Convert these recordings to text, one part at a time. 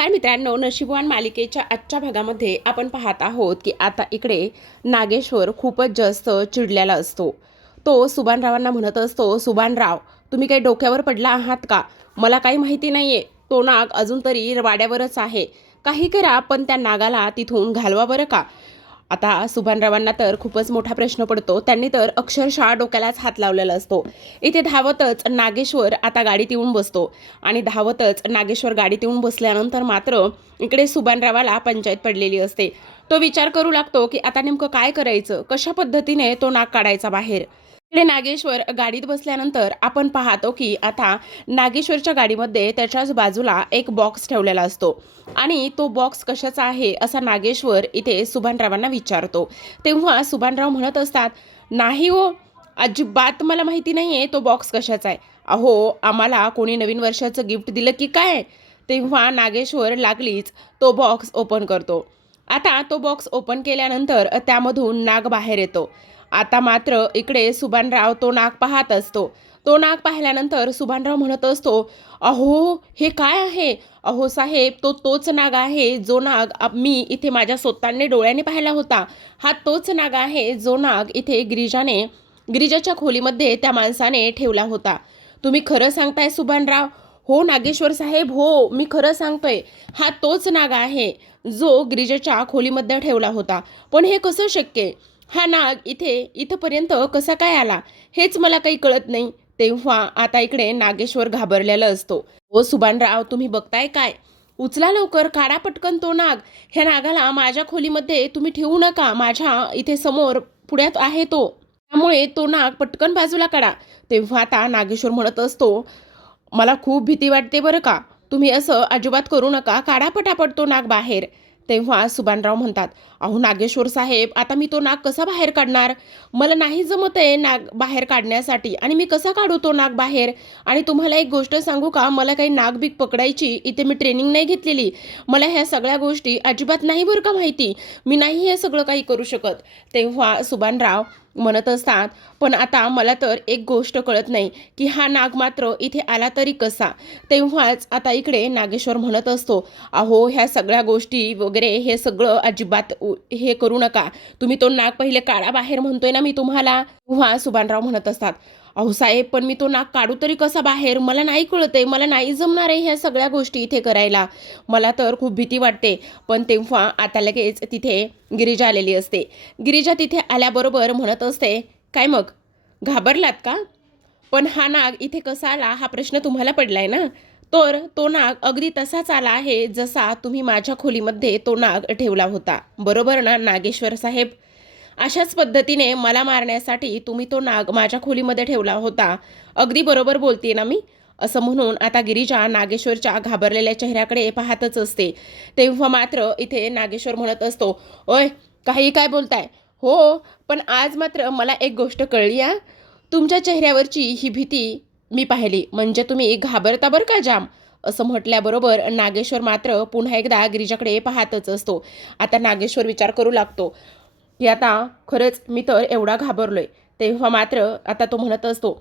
नमस्कार मित्रांनो, नशीबवान मालिकेच्या आजच्या भागामध्ये आपण पाहत आहोत की आता इकडे नागेश्वर खूपच जास्त चिडलेला असतो. तो सुभानरावांना म्हणत असतो, सुभानराव तुम्ही काही डोक्यावर पडला आहात का? मला काही माहिती नाहीये. तो नाग अजून तरी वाड्यावरच आहे. काही करा पण त्या नागाला तिथून घालवा बरं का. आता सुभानरावांना तर खूपच मोठा प्रश्न पडतो. त्यांनी तर अक्षरशः डोक्यालाच हात लावलेला असतो. इथे धावतच नागेश्वर आता गाडीत येऊन बसतो आणि धावतच नागेश्वर गाडीत येऊन बसल्यानंतर मात्र इकडे सुभानरावाला पंचायत पडलेली असते. तो विचार करू लागतो की आता नेमकं काय करायचं, कशा पद्धतीने तो नाग काढायचा बाहेर. इकडे नागेश्वर गाडीत बसल्यानंतर आपण पाहतो की आता नागेश्वरच्या गाडीमध्ये त्याच्याच बाजूला एक बॉक्स ठेवलेला असतो आणि तो बॉक्स कशाचा आहे असा नागेश्वर इथे सुभानरावांना विचारतो. तेव्हा सुभानराव म्हणत असतात, नाही हो, अजिबात मला माहिती नाही आहे तो बॉक्स कशाचा आहे. अहो, आम्हाला कोणी नवीन वर्षाचं गिफ्ट दिलं की काय? तेव्हा नागेश्वर लागलीच तो बॉक्स ओपन करतो. आता तो बॉक्स ओपन केल्यानंतर त्यामधून नाग बाहेर येतो. आता मात्र इकडे सुभानराव तो नाग पाहत असतो. तो नाग पाहिल्यानंतर सुभानराव म्हणत असतो, अहो हे काय आहे? अहो साहेब, तोच नाग आहे जो नाग मी इथे माझ्या स्वतःने डोळ्याने पाहिला होता. हा तोच नाग आहे जो नाग इथे गिरिजाच्या खोलीमध्ये त्या माणसाने ठेवला होता. तुम्ही खरं सांगताय सुभानराव? हो नागेश्वर साहेब, हो मी खरं सांगतोय. हा तोच नाग आहे जो गिरिजाच्या खोलीमध्ये ठेवला होता. पण हे कसं शक्य आहे? हा नाग इथपर्यंत कसा काय आला हेच मला काही कळत नाही. तेव्हा आता इकडे नागेश्वर घाबरलेला असतो. ओ सुभानराव, तुम्ही बघताय काय? उचला लवकर, काढा पटकन तो नाग. ह्या नागाला माझ्या खोलीमध्ये तुम्ही ठेवू नका. माझ्या इथे समोर पुढ्यात आहे तो, त्यामुळे तो नाग पटकन बाजूला काढा. तेव्हा आता नागेश्वर म्हणत असतो, मला खूप भीती वाटते बरं का. तुम्ही असं अजिबात करू नका. काढा पटापट तो नाग बाहेर. तेव्हा सुभानराव म्हणतात, अहो नागेश्वर साहेब, आता मी तो नाग कसा बाहेर काढणार? मला नाही जमत आहे नाग बाहेर काढण्यासाठी आणि मी कसा काढू तो नाग बाहेर? आणि तुम्हाला एक गोष्ट सांगू का, मला काही नागबीक पकडायची इथे मी ट्रेनिंग नाही घेतलेली. मला ह्या सगळ्या गोष्टी अजिबात नाही बरं का माहिती. मी नाही हे सगळं काही करू शकत. तेव्हा सुभानराव म्हणत असतात, पण आता मला तर एक गोष्ट कळत नाही की हा नाग मात्र इथे आला तरी कसा. तेव्हाच आता इकडे नागेश्वर म्हणत असतो, अहो ह्या सगळ्या गोष्टी वगैरे हे सगळं अजिबात हे करू नका. तुम्ही तो नाग पहिले काढा बाहेर म्हणतोय ना मी तुम्हाला. तेव्हा सुभानराव म्हणत असतात, अहो साहेब, पण मी तो नाग काढू तरी कसा बाहेर? मला नाही कळत आहे. मला नाही जमणार आहे ह्या सगळ्या गोष्टी इथे करायला. मला तर खूप भीती वाटते. पण तेव्हा आता लगेच तिथे गिरिजा आलेली असते. गिरिजा तिथे आल्याबरोबर म्हणत असते, काय मग घाबरलात का? पण हा नाग इथे कसा आला हा प्रश्न तुम्हाला पडलाय ना. तर तो नाग अगदी तसाच आला आहे जसा तुम्ही माझ्या खोलीमध्ये तो नाग ठेवला होता. बरोबर ना नागेश्वर साहेब? अशाच पद्धतीने मला मारण्यासाठी तुम्ही तो नाग माझ्या खोलीमध्ये ठेवला होता. अगदी बरोबर बोलते ना मी? असं म्हणून आता गिरिजा नागेश्वरच्या घाबरलेल्या चेहऱ्याकडे पाहतच असते. तेव्हा मात्र इथे नागेश्वर म्हणत असतो, ओय काही काय बोलताय? हो, पण आज मात्र मला एक गोष्ट कळली आ. तुमच्या चेहऱ्यावरची ही भीती मी पाहिली, म्हणजे तुम्ही घाबरता बरं का जाम. असं म्हटल्याबरोबर नागेश्वर मात्र पुन्हा एकदा गिरिजाकडे पाहतच असतो. आता नागेश्वर विचार करू लागतो की आता खरंच मी तर एवढा घाबरलोय. तेव्हा मात्र आता तो म्हणत असतो,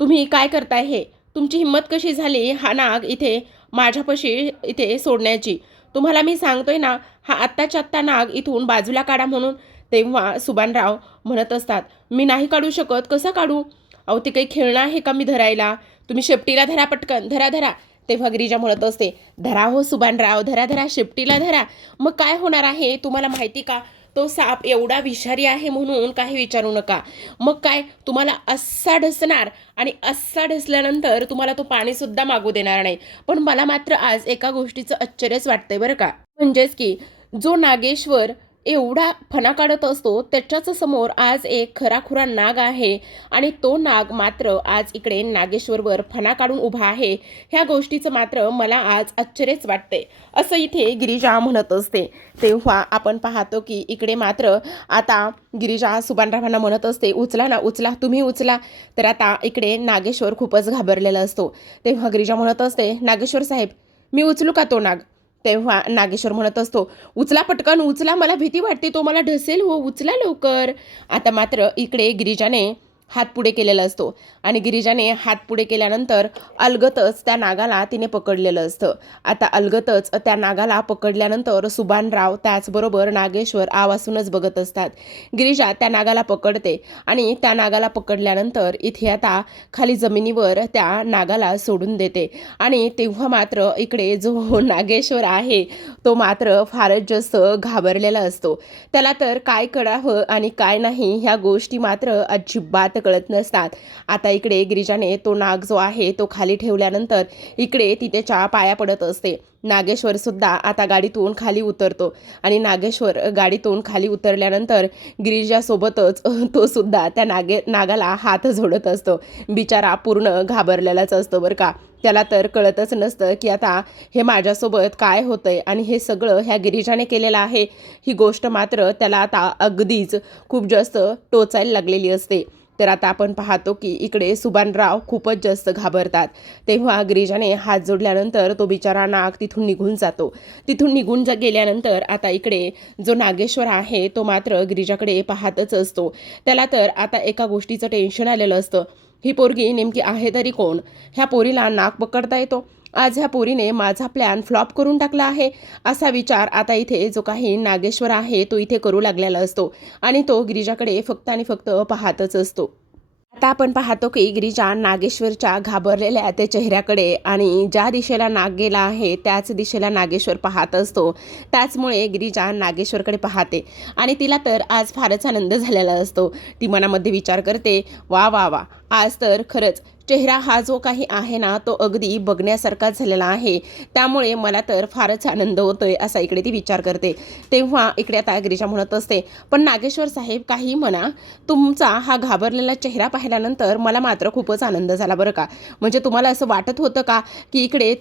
तुम्ही काय करताय हे? तुमची हिंमत कशी झाली हा नाग इथे माझ्यापाशी इथे सोडण्याची? तुम्हाला मी सांगतोय ना, हा आत्ताच्या आत्ता नाग इथून बाजूला काढा म्हणून. तेव्हा सुभानराव म्हणत असतात, मी नाही काढू शकत. कसं काढू? अहो ते काही खेळणं आहे का मी धरायला? तुम्ही शेपटीला धरा पटकन, धरा धरा. तेव्हा गिरिजा म्हणत असते, धरा हो सुभानराव, धरा धरा, शेपटीला धरा. मग काय होणार आहे तुम्हाला माहिती का? तो साप एवढा विषारी आहे म्हणून काही विचारू नका. मग काय तुम्हाला असा ढसणार आणि असा ढसल्यानंतर तुम्हाला तो पाणीसुद्धा मागू देणार नाही. पण मला मात्र आज एका गोष्टीचं आश्चर्यच वाटतंय बरं का. म्हणजेच की जो नागेश्वर एवढा फणा काढत असतो त्याच्याच समोर आज एक खराखुरा नाग आहे आणि तो नाग मात्र आज इकडे नागेश्वरवर फणा काढून उभा आहे. ह्या गोष्टीचं मात्र मला आज आश्चर्यच वाटते, असं इथे गिरिजा म्हणत असते. तेव्हा आपण पाहतो की इकडे मात्र आता गिरिजा सुभानरावांना म्हणत असते, उचला ना उचला, तुम्ही उचला. तर आता इकडे नागेश्वर खूपच घाबरलेला असतो. तेव्हा गिरिजा म्हणत असते, नागेश्वर साहेब, मी उचलू का तो नाग? तेव्हा नागेश्वर म्हणत असतो, उचला पटकन उचला, मला भीती वाटते, तो मला ढसेल हो, उचला लवकर. आता मात्र इकडे गिरिजाने हात पुढे केलेला असतो आणि गिरिजाने हात पुढे केल्यानंतर अलगतच त्या नागाला तिने पकडलेलं असतं. आता अलगतच त्या नागाला पकडल्यानंतर सुभानराव त्याचबरोबर नागेश्वर आवासूनच बघत असतात. गिरिजा त्या नागाला पकडते आणि त्या नागाला पकडल्यानंतर इथे आता खाली जमिनीवर त्या नागाला सोडून देते आणि तेव्हा मात्र इकडे जो नागेश्वर आहे तो मात्र फारच जास्त घाबरलेला असतो. त्याला तर काय करावं आणि काय नाही ह्या गोष्टी मात्र अजिबात कळत नसतात. आता इकडे गिरिजाने तो नाग जो आहे तो खाली ठेवल्यानंतर इकडे ती त्याच्या पाया पडत असते. नागेश्वर सुद्धा आता गाडीतून खाली उतरतो आणि नागेश्वर गाडीतून खाली उतरल्यानंतर गिरिजासोबतच तो सुद्धा त्या नागाला हात जोडत असतो. बिचारा पूर्ण घाबरलेलाच असतो बरं का. त्याला तर कळतच नसतं की आता हे माझ्यासोबत काय होतंय आणि हे सगळं ह्या गिरिजाने केलेलं आहे. ही गोष्ट मात्र त्याला आता अगदीच खूप जास्त टोचायला लागलेली असते. तर आता आपण पाहतो की इकडे सुभानराव खूपच जास्त घाबरतात. तेव्हा गिरिजाने हात जोडल्यानंतर तो बिचारा नाग तिथून निघून जातो. तिथून निघून गेल्यानंतर आता इकडे जो नागेश्वर आहे तो मात्र गिरिजाकडे पाहतच असतो. त्याला तर आता एका गोष्टीचं टेन्शन आलेलं असतं. ही पोरगी नेमकी आहे तरी कोण? ह्या पोरीला नाग पकडता येतो? आज ह्या पोरीने माझा प्लॅन फ्लॉप करून टाकला आहे असा विचार आता इथे जो काही नागेश्वर आहे तो इथे करू लागलेला असतो आणि तो गिरिजाकडे फक्त आणि फक्त पाहतच असतो. आता आपण पाहतो की गिरिजा नागेश्वरच्या घाबरलेल्या त्या चेहऱ्याकडे आणि ज्या दिशेला नाग गेला आहे त्याच दिशेला नागेश्वर पाहत असतो. त्याचमुळे गिरिजा नागेश्वरकडे पाहते आणि तिला तर आज फारच आनंद झालेला असतो. ती मनामध्ये विचार करते, वा वा वा, आज तर खरंच चेहरा हा जो काही आहे ना तो अगदी बघण्यासारखाच झालेला आहे. त्यामुळे मला तर फारच आनंद होतोय असा इकडे ती विचार करते. तेव्हा इकडे आता गिरिजा म्हणत असते, पण नागेश्वर साहेब काही म्हणा, तुमचा हा घाबरलेला चेहरा पाहिल्यानंतर मला मात्र खूपच आनंद झाला बरं का. म्हणजे तुम्हाला असं वाटत होतं का की इकडे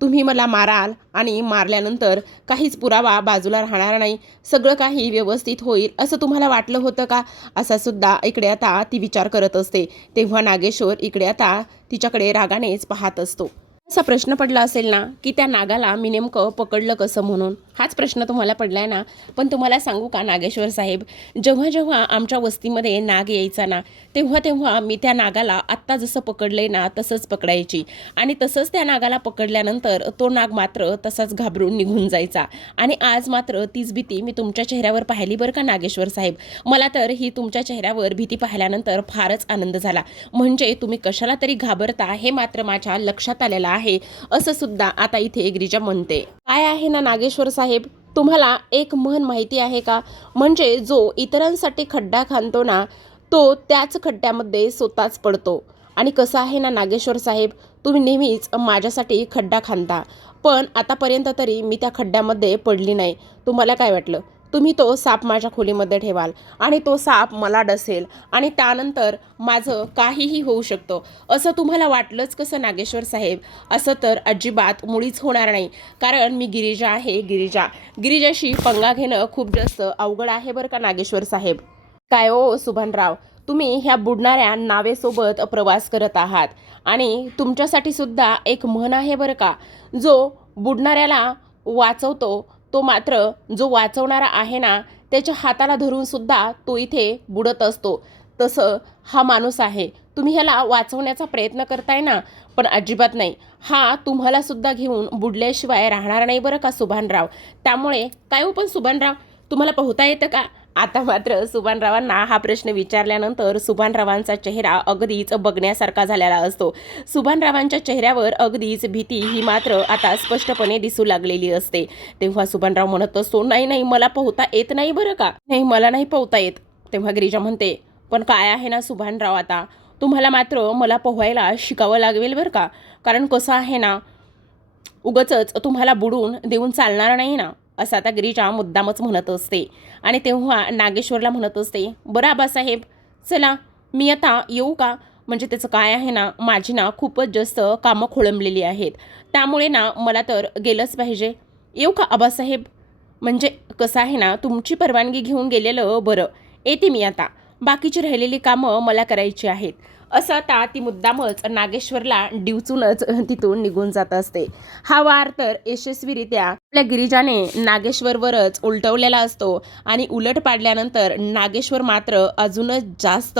तुम्ही मला माराल आणि मारल्यानंतर काहीच पुरावा बाजूला राहणार नाही, सगळं काही व्यवस्थित होईल असं तुम्हाला वाटलं होतं का? असा सुद्धा इकडे आता ती विचार करत असते. तेव्हा नागेश्वर इकडे आता तिच्याकडे रागानेच पाहत असतो. असा प्रश्न पडला असेल ना की त्या नागाला मी नेमकं पकडलं कसं म्हणून, हाच प्रश्न तुम्हाला पडलाय ना. पण तुम्हाला सांगू का नागेश्वर साहेब, जेव्हा जेव्हा आमच्या वस्तीमध्ये नाग यायचा ना तेव्हा तेव्हा मी त्या नागाला आत्ता जसं पकडलंय ना तसंच पकडायची आणि तसंच त्या नागाला पकडल्यानंतर तो नाग मात्र तसाच घाबरून निघून जायचा. आणि आज मात्र तीच भीती मी तुमच्या चेहऱ्यावर पाहिली बरं का नागेश्वर साहेब. मला तर ही तुमच्या चेहऱ्यावर भीती पाहिल्यानंतर फारच आनंद झाला. म्हणजे तुम्ही कशाला तरी घाबरता हे मात्र माझ्या लक्षात आलेलं आहे असं सुद्धा आता इथे गिरिजा म्हणते. काय आहे ना नागेश्वर साहेब, तुम्हाला एक म्हण माहिती आहे का? म्हणजे जो इतरांसाठी खड्डा खांदतो ना तो त्याच खड्ड्यामध्ये स्वतःच पडतो. आणि कसं आहे ना नागेश्वर साहेब, तुम्ही नेहमीच माझ्यासाठी खड्डा खांदता, पण आतापर्यंत तरी मी त्या खड्ड्यामध्ये पडली नाही. तुम्हाला काय वाटलं तुम्ही तो साप माझ्या खोलीमध्ये ठेवाल आणि तो साप मला डसेल आणि त्यानंतर माझं काहीही होऊ शकतं असं तुम्हाला वाटलंच कसं नागेश्वर साहेब? असं तर अजिबात मुळीच होणार नाही. कारण मी गिरिजा आहे. गिरिजाशी पंगा घेणं खूप जास्त अवघड आहे बरं का नागेश्वर साहेब. काय ओ सुभानराव, तुम्ही ह्या बुडणाऱ्या नावेसोबत प्रवास करत आहात आणि तुमच्यासाठी सुद्धा एक म्हण आहे बरं का, जो बुडणाऱ्याला वाचवतो तो मात्र जो वाचवणारा आहे ना त्याच्या हाताला धरून सुद्धा तो इथे बुडत असतो. तसं हा माणूस आहे. तुम्ही ह्याला वाचवण्याचा प्रयत्न करताय ना, पण अजिबात नाही, हा तुम्हाला सुद्धा घेऊन बुडल्याशिवाय राहणार नाही बरं का सुभानराव. त्यामुळे काय हो पण सुभानराव, तुम्हाला पोहता येतं का? आता मात्र सुभानरावांना हा प्रश्न विचारल्यानंतर सुभानरावांचा चेहरा अगदीच बघण्यासारखा झालेला असतो. सुभानरावांच्या चेहऱ्यावर अगदीच भीती ही मात्र आता स्पष्टपणे दिसू लागलेली असते. तेव्हा सुभानराव म्हणत असतो, नाही नाही, मला पोहता येत नाही बरं का. नाही, मला नाही पोहता येत. तेव्हा गिरिजा म्हणते, पण काय आहे ना सुभानराव, आता तुम्हाला मात्र मला पोहायला शिकावं लागेल बरं का. कारण कसं आहे ना, उगाचच तुम्हाला बुडून देऊन चालणार नाही ना, असं आता गिरिजा मुद्दामच म्हणत असते. आणि तेव्हा नागेश्वरला म्हणत असते, बरं आबासाहेब, चला मी आता येऊ का? म्हणजे त्याचं काय आहे ना, माझी ना खूपच जास्त कामं खोळंबलेली आहेत, त्यामुळे ना मला तर गेलंच पाहिजे. येऊ का आबासाहेब? म्हणजे कसं आहे ना, तुमची परवानगी घेऊन गेलेलं बरं. येते मी आता. बाकीची राहिलेली कामं मला करायची आहेत. असं आता ती मुद्दामच नागेश्वरला डिवचूनच तिथून निघून जात असते. हा वार तर यशस्वीरित्या आपल्या गिरिजाने नागेश्वरवरच उलटवलेला असतो आणि उलट पाडल्यानंतर नागेश्वर मात्र अजूनच जास्त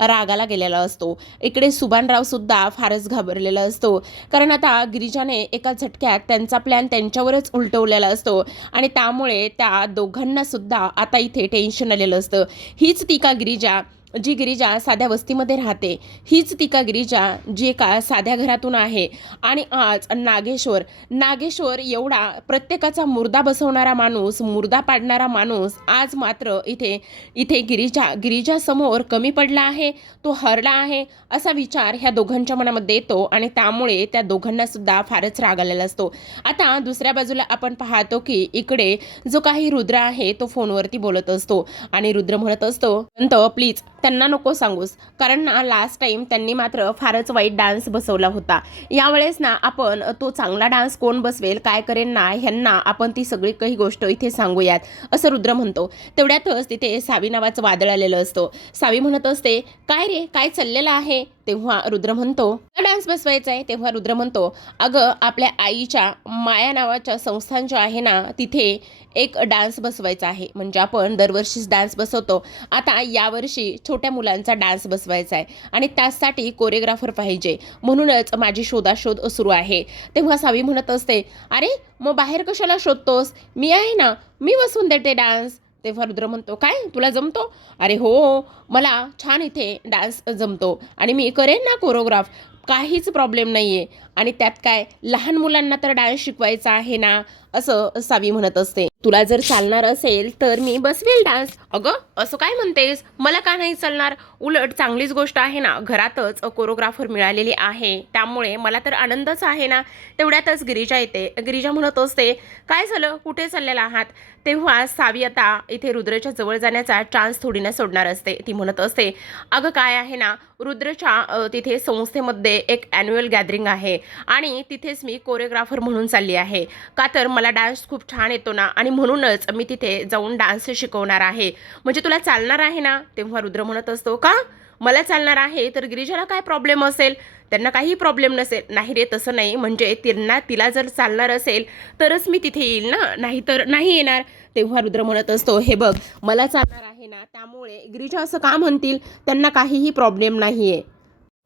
रागाला गेलेला असतो. इकडे सुभानराव सुद्धा फारच घाबरलेला असतो, कारण आता गिरिजाने एका झटक्यात त्यांचा प्लॅन त्यांच्यावरच उलटवलेला असतो आणि त्यामुळे त्या दोघांना सुद्धा आता इथे टेन्शन आलेलं असतं. हीच ती का गिरिजा, जी गिरिजा साध्या वस्तीमध्ये राहते, हीच ती का गिरिजा जी एका साध्या घरातून आहे. आणि आज नागेश्वर एवढा प्रत्येकाचा मुर्दा बसवणारा माणूस, मुर्दा पाडणारा माणूस आज मात्र इथे इथे गिरिजासमोर कमी पडला आहे, तो हरला आहे, असा विचार ह्या दोघांच्या मनामध्ये येतो आणि त्यामुळे त्या दोघांना सुद्धा फारच राग आलेला असतो. आता दुसऱ्या बाजूला आपण पाहतो की इकडे जो काही रुद्र आहे तो फोनवरती बोलत असतो आणि रुद्र म्हणत असतो, प्लीज त्यांना नको सांगूस, कारण ना लास्ट टाइम त्यांनी मात्र फारच वाईट डान्स बसवला होता. यावेळेस ना आपण तो चांगला डान्स कोण बसवेल, काय करेन ना, ह्यांना आपण ती सगळी काही गोष्ट इथे सांगूयात, असं रुद्र म्हणतो. तेवढ्यातच तिथे सावी नावाचं वादळ आलेलं असतं. सावी म्हणत असते, काय रे, काय चाललेलं आहे? तेव्हा रुद्र म्हणतो, डान्स बसवायचा आहे. तेव्हा रुद्र म्हणतो, अगं आपल्या आईच्या माया नावाच्या संस्थान जो आहे ना, तिथे एक डान्स बसवायचा आहे. म्हणजे आपण दरवर्षीच डान्स बसवतो, आता यावर्षी छोट्या मुलांचा डान्स बसवायचा आहे आणि त्यासाठी कोरिओग्राफर पाहिजे, म्हणूनच माझी शोधाशोध सुरू आहे. तेव्हा सावी म्हणत असते, अरे मग बाहेर कशाला शोधतोस, मी आहे ना, मी बसवून देते डान्स. तेव्हा रुद्र म्हणतो, काय तुला जमतो? अरे हो, मला छान इथे डान्स जमतो आणि मी करेन ना कोरिओग्राफ, काहीच प्रॉब्लेम नाही आहे. आणि त्यात काय, लहान मुलांना तर डान्स शिकवायचा आहे ना, असं सावी म्हणत असते. तुला जर चालणार असेल तर मी बसवेल डान्स. अगं असं काय म्हणतेस, मला का नाही चालणार? उलट चांगलीच गोष्ट आहे ना, घरातच कोरिओग्राफर मिळालेली आहे, त्यामुळे मला तर आनंदच आहे ना. तेवढ्यातच गिरिजा येते. गिरिजा म्हणत असते, काय झालं, कुठे चाललेला आहात? तेव्हा सावी आता इथे रुद्रच्या जवळ जाण्याचा चान्स थोडी ना सोडणार असते. ती म्हणत असते, अगं काय आहे ना, रुद्रच्या तिथे संस्थेमध्ये एक ॲन्युअल गॅदरिंग आहे आणि तिथेच मी कोरिओग्राफर म्हणून चालली आहे, का तर मला डान्स खूप छान येतो ना, आणि म्हणूनच मी तिथे जाऊन डान्स शिकवणार आहे. म्हणजे तुला चालणार आहे ना? तेव्हा रुद्र म्हणत असतो, का मला चालणार आहे तर गिरिजाला काय प्रॉब्लेम असेल? त्यांना काही प्रॉब्लेम नसेल. नाही रे, तसं नाही, म्हणजे तिला जर चालणार असेल तरच मी तिथे येईल ना, नाही तर नाही येणार. तेव्हा रुद्र म्हणत असतो, हे बघ, मला चालणार आहे ना, त्यामुळे गिरिजा असं का म्हणतील, त्यांना काहीही प्रॉब्लेम नाही आहे.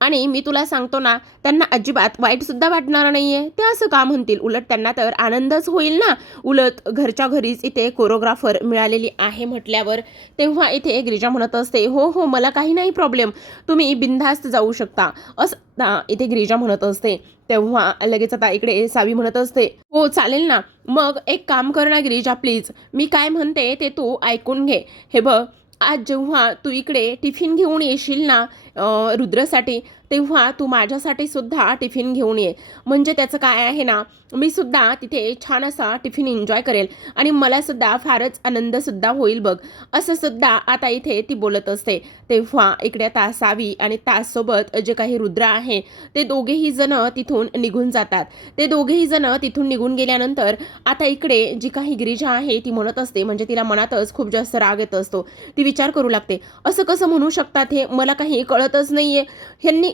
आणि मी तुला सांगतो ना, त्यांना अजिबात वाईटसुद्धा वाटणार नाही आहे. ते असं का म्हणतील, उलट त्यांना तर आनंदच होईल ना. उलट घरच्या घरीच इथे कोरिओग्राफर मिळालेली आहे म्हटल्यावर. तेव्हा इथे गिरिजा म्हणत असते, हो हो, मला काही नाही प्रॉब्लेम, तुम्ही बिनधास्त जाऊ शकता, असं इथे गिरिजा म्हणत असते. तेव्हा लगेच आता इकडे सावी म्हणत असते, हो चालेल ना, मग एक काम कर ना गिरिजा, प्लीज, मी काय म्हणते ते तू ऐकून घे. हे बघ, आज जेव्हा तू इकडे टिफिन घेऊन येशील ना रुद्रसाठी, तेव्हा तू माझ्यासाठी सुद्धा टिफिन घेऊन ये. म्हणजे त्याचं काय आहे ना, मी सुद्धा तिथे छान असा टिफिन एन्जॉय करेल आणि मला सुद्धा फारच आनंदसुद्धा होईल बघ, असं सुद्धा आता इथे ती बोलत असते. तेव्हा इकडे आता सावी आणि त्याचसोबत जे काही रुद्र आहे ते दोघेही जण तिथून निघून जातात. ते दोघेही जण तिथून निघून गेल्यानंतर आता इकडे जी काही गिरिजा आहे ती म्हणत असते, म्हणजे तिला मनातच खूप जास्त राग येत असतो. ती विचार करू लागते, असं कसं म्हणू शकतात हे, मला काही कळतच नाहीये.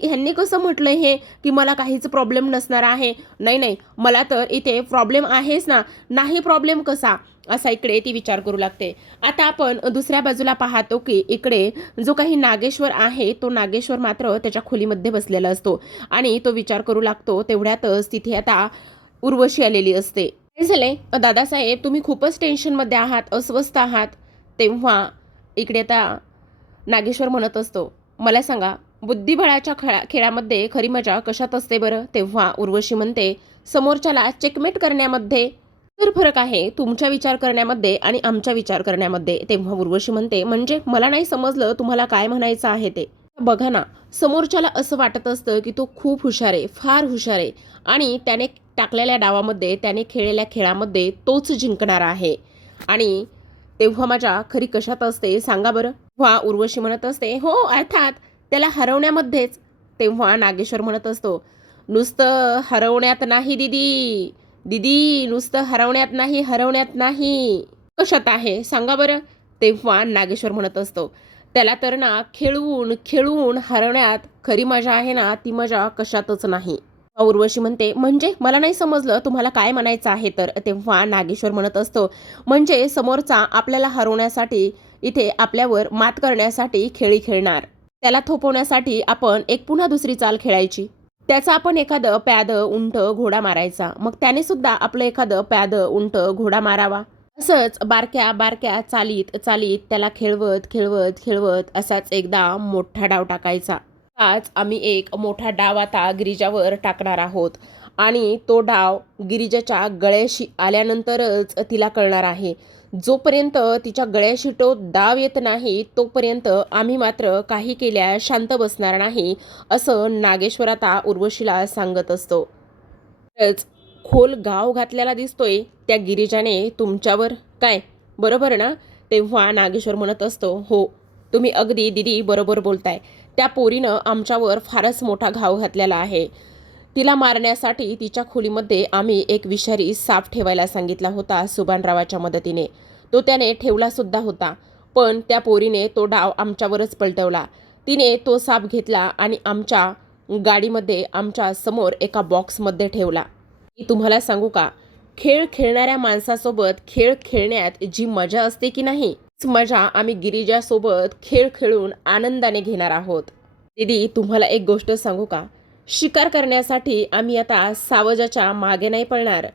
ह्यांनी कसं म्हटलंय हे की मला काहीच प्रॉब्लेम नसणार आहे? नाही, मला तर इथे प्रॉब्लेम आहेच ना, नाही प्रॉब्लेम कसा, असा इकडे ती विचार करू लागते. आता आपण दुसऱ्या बाजूला पाहतो की इकडे जो काही नागेश्वर आहे तो नागेश्वर मात्र त्याच्या खोलीमध्ये बसलेला असतो आणि तो विचार करू लागतो. तेवढ्यातच तिथे आता उर्वशी आलेली असते. काय झाले दादासाहेब, तुम्ही खूपच टेन्शनमध्ये आहात, अस्वस्थ आहात. तेव्हा इकडे आता नागेश्वर म्हणत असतो, मला सांगा, बुद्धिबळाच्या खेळामध्ये खरी मजा कशात असते बरं? तेव्हा उर्वशी म्हणते, समोरच्याला चेकमेट करण्यामध्ये तर फरक आहे, तुमच्या विचार करण्यामध्ये आणि आमच्या विचार करण्यामध्ये. तेव्हा उर्वशी म्हणते, म्हणजे मला नाही समजलं तुम्हाला काय म्हणायचं आहे ते. बघा ना, समोरच्याला असं वाटत असतं की तो खूप हुशार आहे, फार हुशार आहे आणि त्याने टाकलेल्या डावामध्ये, त्याने खेळलेल्या खेळामध्ये तोच जिंकणार आहे. आणि तेव्हा माझ्या खरी कशात असते सांगा बरं? तेव्हा उर्वशी म्हणत असते, हो अर्थात त्याला हरवण्यामध्येच. तेव्हा नागेश्वर म्हणत असतो, नुसतं हरवण्यात नाही दीदी, नुसतं हरवण्यात नाही, कशात आहे सांगा बरं? तेव्हा नागेश्वर म्हणत असतो, त्याला तर ना खेळवून खेळवून हरवण्यात खरी मजा आहे ना, ती मजा कशातच नाही. उर्वशी म्हणते, म्हणजे मला नाही समजलं तुम्हाला काय म्हणायचं आहे तर. तेव्हा नागेश्वर म्हणत असतो, म्हणजे समोरचा आपल्याला हरवण्यासाठी, इथे आपल्यावर मात करण्यासाठी खेळी खेळणार. त्याला थोपवण्यासाठी आपण एक पुन्हा दुसरी चाल खेळायची. त्याचा आपण एखादं प्यादं उंट घोडा मारायचा, मग त्याने सुद्धा आपलं एखादं प्यादं उंट घोडा मारावा. असंच बारक्या बारक्या चालीत चालीत त्याला खेळवत खेळवत खेळवत असाच एकदा मोठा डाव टाकायचा. आज आम्ही एक मोठा डाव आता गिरिजावर टाकणार आहोत आणि तो डाव गिरिजाच्या गळ्याशी आल्यानंतरच तिला कळणार आहे. जोपर्यंत तिच्या गळ्याशी तो डाव येत नाही तोपर्यंत आम्ही मात्र काही केल्या शांत बसणार नाही, असं नागेश्वर आता उर्वशीला सांगत असतो. खरंच खोल गाव घातलेला दिसतोय त्या गिरिजाने तुमच्यावर, काय बरोबर ना? तेव्हा नागेश्वर म्हणत असतो, हो तुम्ही अगदी दिदी बरोबर बोलताय. त्या पोरीनं आमच्यावर फारच मोठा घाव घातलेला आहे. तिला मारण्यासाठी तिच्या खोलीमध्ये आम्ही एक विषारी साप ठेवायला सांगितला होता सुभानरावाच्या मदतीने. तो त्याने ठेवला सुद्धा होता, पण त्या पोरीने तो डाव आमच्यावरच पलटवला. तिने तो साप घेतला आणि आमच्या गाडीमध्ये आमच्या समोर एका बॉक्समध्ये ठेवला. मी तुम्हाला सांगू का, खेळ खेळणाऱ्या माणसासोबत खेळ खेळण्यात जी मजा असते की नाही, तीच मजा आम्ही गिरिजासोबत खेळ खेळून आनंदाने घेणार आहोत. दीदी तुम्हाला एक गोष्ट सांगू का, शिकार करण्यासाठी आम्ही आता सावजाच्या मागे नाही पळणार,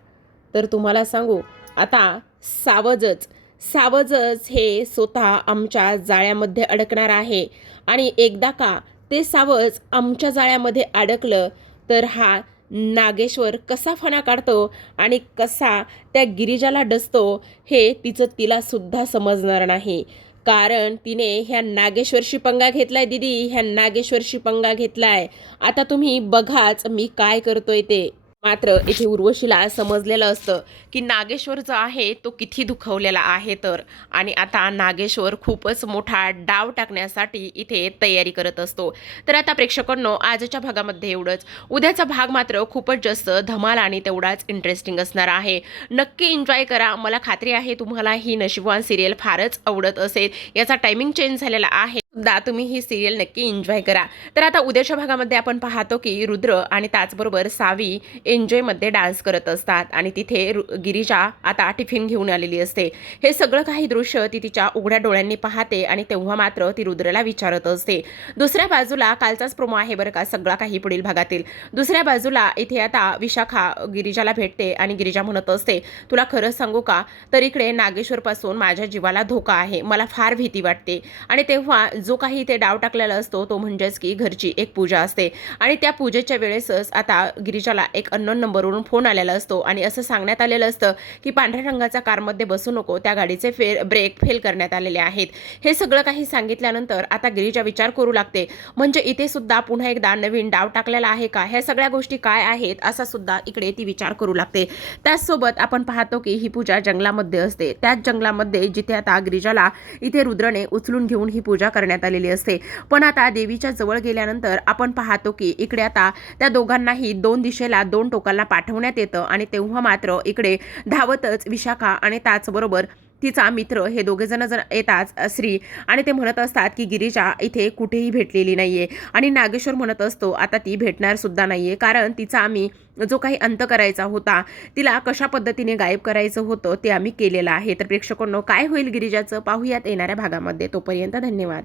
तर तुम्हाला सांगू आता सावजच सावजच हे स्वतः आमच्या जाळ्यामध्ये अडकणार आहे. आणि एकदा का ते सावज आमच्या जाळ्यामध्ये अडकलं तर हा नागेश्वर कसा फणा काढतो आणि कसा त्या गिरिजाला डसतो हे तिला सुद्धा समजणार नाही. कारण तिने ह्या नागेश्वरशी पंगा घेतलाय दीदी, ह्या नागेश्वरशी पंगा घेतलाय. आता तुम्ही बघाच मी काय करतोय ते. मात्र इथे उर्वशीला समजलेलं असतं की नागेश्वर जो आहे तो किती दुखावलेला आहे तर, आणि आता नागेश्वर खूपच मोठा डाव टाकण्यासाठी इथे तयारी करत असतो. तर आता प्रेक्षकांनो आजच्या भागामध्ये एवढंच. उद्याचा भाग मात्र खूपच जास्त धमाल आणि तेवढाच इंटरेस्टिंग असणार आहे. नक्की एन्जॉय करा. मला खात्री आहे तुम्हाला ही नशीबवान सिरियल फारच आवडत असेल. याचा टायमिंग चेंज झालेला आहे सुद्धा, तुम्ही ही सिरियल नक्की एन्जॉय करा. तर आता उद्याच्या भागामध्ये आपण पाहतो की रुद्र आणि त्याचबरोबर सावी एन्जॉयमध्ये डान्स करत असतात आणि तिथे गिरिजा आता टिफिन घेऊन आलेली असते. हे सगळं काही दृश्य ती तिच्या उघड्या डोळ्यांनी पाहते आणि तेव्हा मात्र ती रुद्रला विचारत असते. दुसऱ्या बाजूला कालचाच प्रोमो आहे बरं का सगळा काही पुढील भागातील. दुसऱ्या बाजूला इथे आता विशाखा गिरिजाला भेटते आणि गिरिजा म्हणत असते, तुला खरंच सांगू का, तर इकडे नागेश्वरपासून माझ्या जीवाला धोका आहे, मला फार भीती वाटते. आणि तेव्हा जो काही इथे डाव टाकलेला असतो तो म्हणजेच की घरची एक पूजा असते आणि त्या पूजेच्या वेळेसच आता गिरिजाला एक अननोन नंबरवरून फोन आलेला असतो आणि असं सांगण्यात आलेलं असतं की पांढऱ्या रंगाच्या कारमध्ये बसू नको, त्या गाडीचे ब्रेक फेल करण्यात आलेले आहेत. हे सगळं काही सांगितल्यानंतर आता गिरिजा विचार करू लागते, म्हणजे इथे सुद्धा पुन्हा एकदा नवीन डाव टाकलेला आहे का, ह्या सगळ्या गोष्टी काय आहेत असा सुद्धा इकडे ती विचार करू लागते. त्याचसोबत आपण पाहतो की ही पूजा जंगलामध्ये असते. त्याच जंगलामध्ये जिथे आता गिरिजाला इथे रुद्रने उचलून घेऊन ही पूजा करण्यात आलेली असते. पण आता देवीच्या जवळ गेल्यानंतर आपण पाहतो की इकडे आता त्या दोघांनाही दोन दिशेला दोन टोकांना पाठवण्यात येतं आणि तेव्हा मात्र इकडे धावतच विशाखा आणि त्याचबरोबर तिचा मित्र हे दोघे जण येतात श्री, आणि ते म्हणत असतात की गिरिजा इथे कुठेही भेटलेली नाहीये. आणि नागेश्वर म्हणत असतो आता ती भेटणार सुद्धा नाहीये, कारण तिचा आम्ही जो काही अंत करायचा होता, तिला कशा पद्धतीने गायब करायचं होतं ते आम्ही केलेलं आहे. तर प्रेक्षकांनो काय होईल गिरिजाचं पाहूयात येणाऱ्या भागामध्ये. तोपर्यंत धन्यवाद.